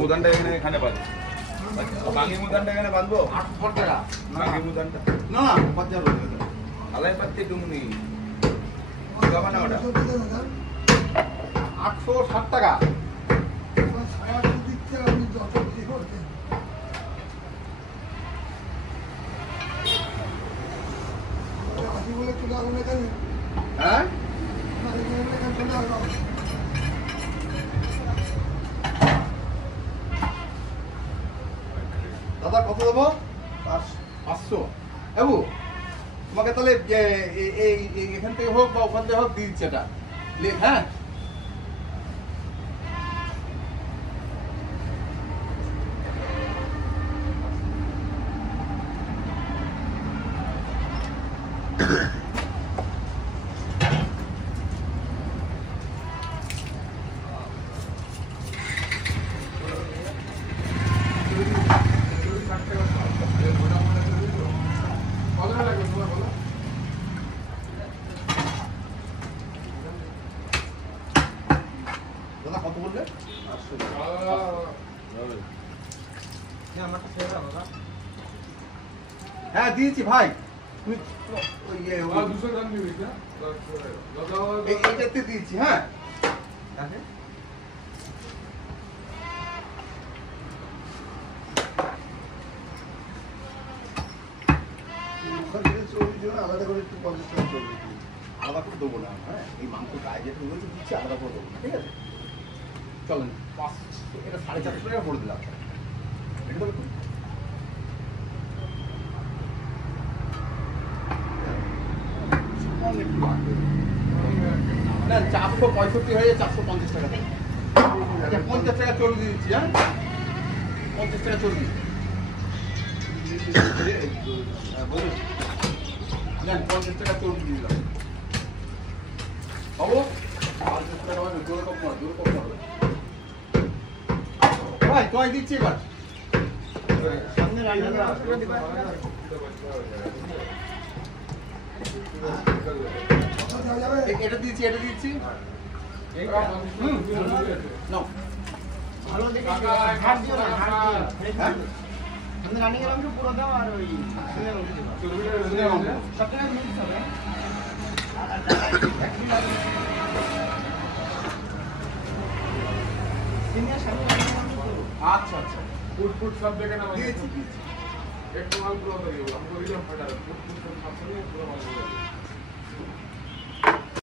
মুদানটা এখানে বাঁধবো। বাঙি মুদানটা এখানে বাঁধবো 800 টাকা। বাঙি মুদানটা না না 50 টাকা। আলাই পাত্তি টুমনি বাবা না ওটা 860 টাকা। হ্যাঁ দাদা কত দেবো? 500। এবু তোমাকে তাহলে এখান থেকে হোক বা ওখান থেকে হোক দিয়ে দিচ্ছে এটা লেখ। হ্যাঁ দাদা কত বললে? হ্যাঁ দিয়েছি ভাই। তুমি এইটাতে দিয়েছি। হ্যাঁ আলাদা করে একটু 50 টাকা চলবে, আলাদা করে দেবো না। হ্যাঁ এই মাংস গায়ে যেটা রয়েছে দিচ্ছি, আলাদা করে দেবো না, ঠিক আছে? চলেন 500 এটা 450 টাকা করে দিলাম। এটা তো না 465 হয়ে 450 টাকা। আচ্ছা 50 টাকা চলে দিচ্ছি। হ্যাঁ 50 টাকা চলে দিচ্ছি। 50 টাকা চলে দিয়ে দিলাম। বাবু 50 টাকা মানে জোরে কম হবে ভাই। তোমায় দিচ্ছি এবার সামনে রান্না এটা দিচ্ছি। ভালো দেখে হাত দিও না, হাত দিও। হ্যাঁ আমরা রানিং এর অংশ পুরো দাও আর ওই সিনের অংশ দাও। সবটা মিক্স হবে। সিনিয়র সামনে রানিং অংশ করো। আচ্ছা ফুট সব দেখে না দিয়েছি। একটু মাল পুরো দিয়ে আমগো রিজার্ভ ফাটার ফুট সব সামনে পুরো মাল দিয়ে